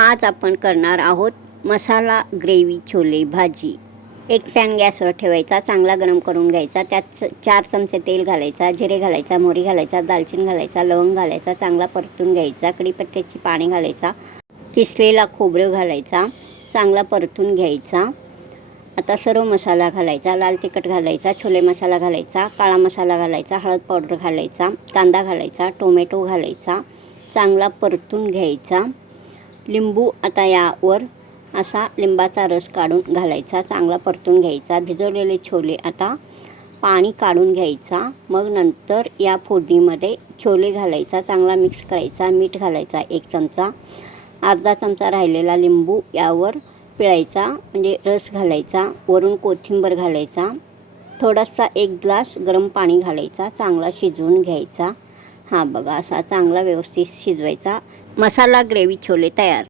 आज आपण करणार आहोत मसाला ग्रेव्ही छोले भाजी। एक पॅन गॅसवर ठेवायचा, चांगला गरम करून घ्यायचा। त्यात 4 चमचे तेल घालायचा, जिरे घालायचा, मोहरी घालायचा, दालचिनी घालायचा, लवंग घालायचा, चांगला परतून घ्यायचा। कढीपत्त्याची पाने घालायचा, किसलेला खोबरं घालायचा, चांगला परतून घ्यायचा। आता सर्व मसाला घालायचा, लाल तिखट घालायचा, छोले मसाला घालायचा, काळा मसाला घालायचा, हळद पावडर घालायचा, कांदा घालायचा, टोमॅटो घालायचा, चांगला परतून घ्यायचा। लिंबू आता यावर असा लिंबाचा रस काढून घालायचा, चांगला परतून घ्यायचा। भिजवलेले छोले आता पाणी काढून घ्यायचा। मग नंतर या फोडणीमध्ये छोले घालायचा, चांगला मिक्स करायचा। मीठ घालायचा 1 चमचा, अर्धा चमचा राहिलेला लिंबू यावर पिळायचा म्हणजे रस घालायचा। वरून कोथिंबीर घालायचा, थोडासा 1 ग्लास गरम पाणी घालायचा, चांगला शिजवून घ्यायचा। बघा असा चांगला व्यवस्थित शिजवायचा। मसाला ग्रेव्ही छोले तयार।